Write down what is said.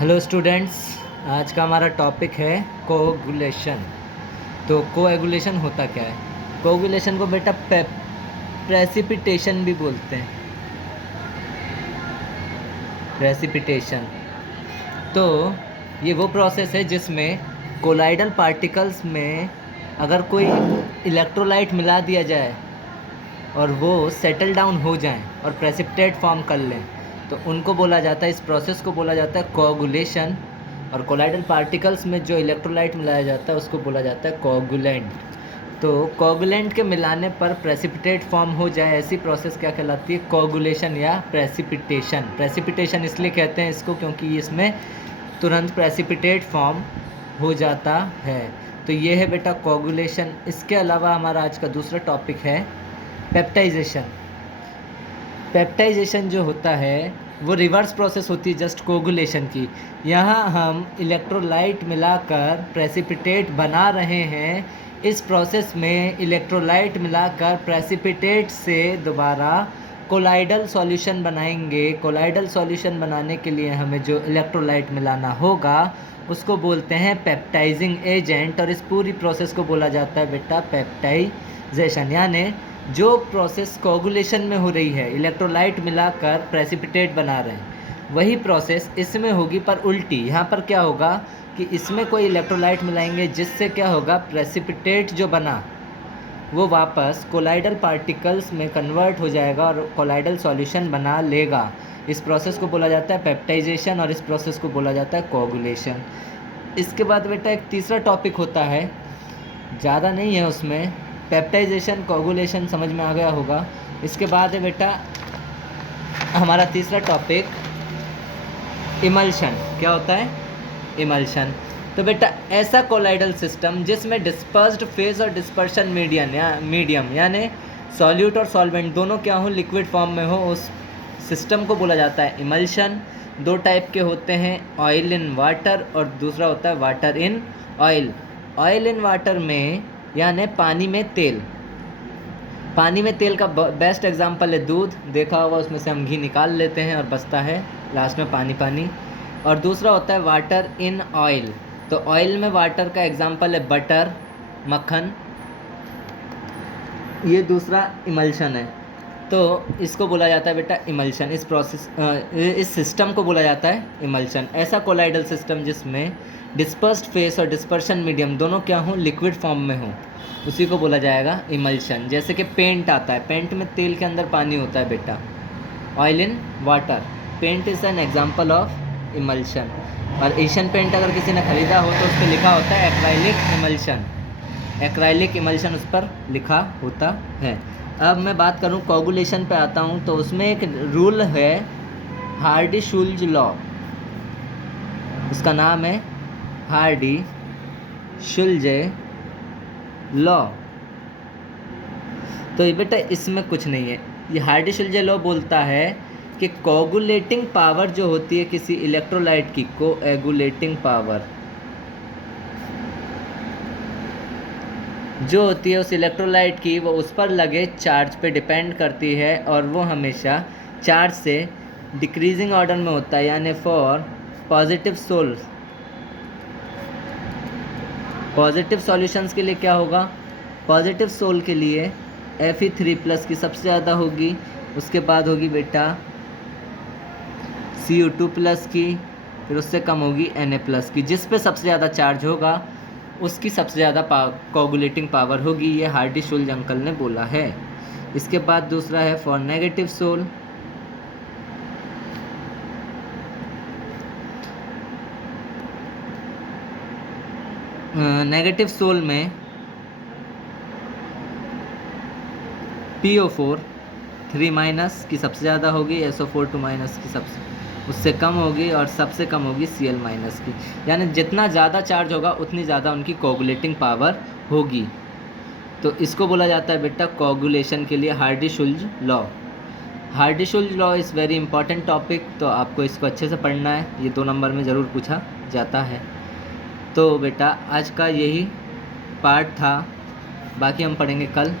Hello students, आज का हमारा टॉपिक है कोगुलेशन। तो कोएगुलेशन होता क्या है? कोगुलेशन को बेटा प्रेसिपिटेशन भी बोलते हैं। प्रेसिपिटेशन तो ये वो प्रोसेस है जिसमें कोलाइडल पार्टिकल्स में अगर कोई इलेक्ट्रोलाइट मिला दिया जाए और वो सेटल डाउन हो जाएं और प्रेसिपिटेट फॉर्म कर लें तो उनको बोला जाता है, इस प्रोसेस को बोला जाता है कोगुलेशन। और कोलाइडल पार्टिकल्स में जो इलेक्ट्रोलाइट मिलाया जाता है उसको बोला जाता है कोगुलेंट। तो कोगुलेंट के मिलाने पर प्रेसिपिटेट फॉर्म हो जाए, ऐसी प्रोसेस क्या कहलाती है? कोगुलेशन या प्रेसिपिटेशन। प्रेसिपिटेशन इसलिए कहते हैं इसको क्योंकि इसमें तुरंत प्रेसिपिटेट फॉर्म हो जाता है। तो ये है बेटा कोगुलेशन। इसके अलावा हमारा आज का दूसरा टॉपिक है पेप्टाइजेशन। पेप्टाइजेशन जो होता है वो रिवर्स प्रोसेस होती है जस्ट कोगुलेशन की। यहाँ हम इलेक्ट्रोलाइट मिलाकर प्रेसिपिटेट बना रहे हैं। इस प्रोसेस में इलेक्ट्रोलाइट मिलाकर प्रेसिपिटेट से दोबारा कोलाइडल सॉल्यूशन बनाएंगे। कोलाइडल सॉल्यूशन बनाने के लिए हमें जो इलेक्ट्रोलाइट मिलाना होगा उसको बोलते हैं पेप्टाइजिंग एजेंट, और इस पूरी प्रोसेस को बोला जाता है बेटा पेप्टाइजेशन। यानी जो प्रोसेस कोगुलेशन में हो रही है, इलेक्ट्रोलाइट मिलाकर प्रेसिपिटेट बना रहे हैं, वही प्रोसेस इसमें होगी पर उल्टी। यहाँ पर क्या होगा कि इसमें कोई इलेक्ट्रोलाइट मिलाएंगे जिससे क्या होगा, प्रेसिपिटेट जो बना वो वापस कोलाइडल पार्टिकल्स में कन्वर्ट हो जाएगा और कोलाइडल सॉल्यूशन बना लेगा। इस प्रोसेस को बोला जाता है पेप्टाइजेशन और इस प्रोसेस को बोला जाता है कोगुलेशन। इसके बाद बेटा एक तीसरा टॉपिक होता है, ज़्यादा नहीं है उसमें, पेप्टाइजेशन कोगुलेशन समझ में आ गया होगा। इसके बाद है बेटा हमारा तीसरा टॉपिक इमल्शन। क्या होता है? इमल्शन। तो बेटा ऐसा कोलाइडल सिस्टम जिसमें डिस्पर्स्ड फेज और डिस्पर्शन मीडियम यानी सॉल्यूट और सॉल्वेंट दोनों क्या हो, लिक्विड फॉर्म में हो, उस सिस्टम को बोला जाता है इमल्शन। दो टाइप के होते हैं, ऑयल इन वाटर और दूसरा होता है water in oil. Oil in water में यानी पानी में तेल। पानी में तेल का बेस्ट एग्जांपल है दूध। देखा होगा उसमें से हम घी निकाल लेते हैं और बचता है लास्ट में पानी पानी। और दूसरा होता है वाटर इन ऑयल। तो ऑयल में वाटर का एग्जांपल है बटर, मक्खन। ये दूसरा इमल्शन है। तो इसको बोला जाता है बेटा इमल्शन। इस प्रोसेस इस सिस्टम को बोला जाता है इमल्शन। ऐसा कोलाइडल सिस्टम जिसमें डिस्पर्स्ड फेस और डिस्पर्शन मीडियम दोनों क्या हो, लिक्विड फॉर्म में हो, उसी को बोला जाएगा इमल्शन। जैसे कि पेंट आता है, पेंट में तेल के अंदर पानी होता है बेटा, oil in water. Paint is an example of emulsion. और एशियन पेंट अगर किसी ने ख़रीदा हो तो उस पर लिखा होता है एक्राइलिक इमल्शन। एक्राइलिक इमल्शन उस पर लिखा होता है। अब मैं बात करूं कोगुलेशन पे आता हूं, तो उसमें एक रूल है हार्डी-शुल्ज़ लॉ। उसका नाम है हार्डी-शुल्ज़ लॉ। तो ये बेटा इसमें कुछ नहीं है। ये हार्डी-शुल्ज़ लॉ बोलता है कि कोगुलेटिंग पावर जो होती है किसी इलेक्ट्रोलाइट की, कोएगुलेटिंग पावर जो होती है उस इलेक्ट्रोलाइट की, वो उस पर लगे चार्ज पे डिपेंड करती है और वो हमेशा चार्ज से डिक्रीजिंग ऑर्डर में होता है। यानी फॉर पॉजिटिव सॉल्यूशंस के लिए क्या होगा, पॉजिटिव सोल के लिए Fe3+ की सबसे ज़्यादा होगी, उसके बाद होगी बेटा Cu2+ की, फिर उससे कम होगी Na+ की। जिस पे सबसे ज़्यादा चार्ज होगा उसकी सबसे ज़्यादा कोगुलेटिंग पावर होगी। ये हार्डी-शुल्ज़ अंकल ने बोला है। इसके बाद दूसरा है for negative sol. Negative sol में PO4 3- की सबसे ज़्यादा होगी, SO4 2- की सबसे उससे कम होगी और सबसे कम होगी Cl- की। यानी जितना ज़्यादा चार्ज होगा उतनी ज़्यादा उनकी कोगुलेटिंग पावर होगी। तो इसको बोला जाता है बेटा कोगुलेशन के लिए Hardy Schulze law. Hardy Schulze law is very important topic, तो आपको इसको अच्छे से पढ़ना है, ये 2 नंबर में ज़रूर पूछा जाता है। तो बेटा आज का यही पार्ट था, बाकी हम पढ़ेंगे कल।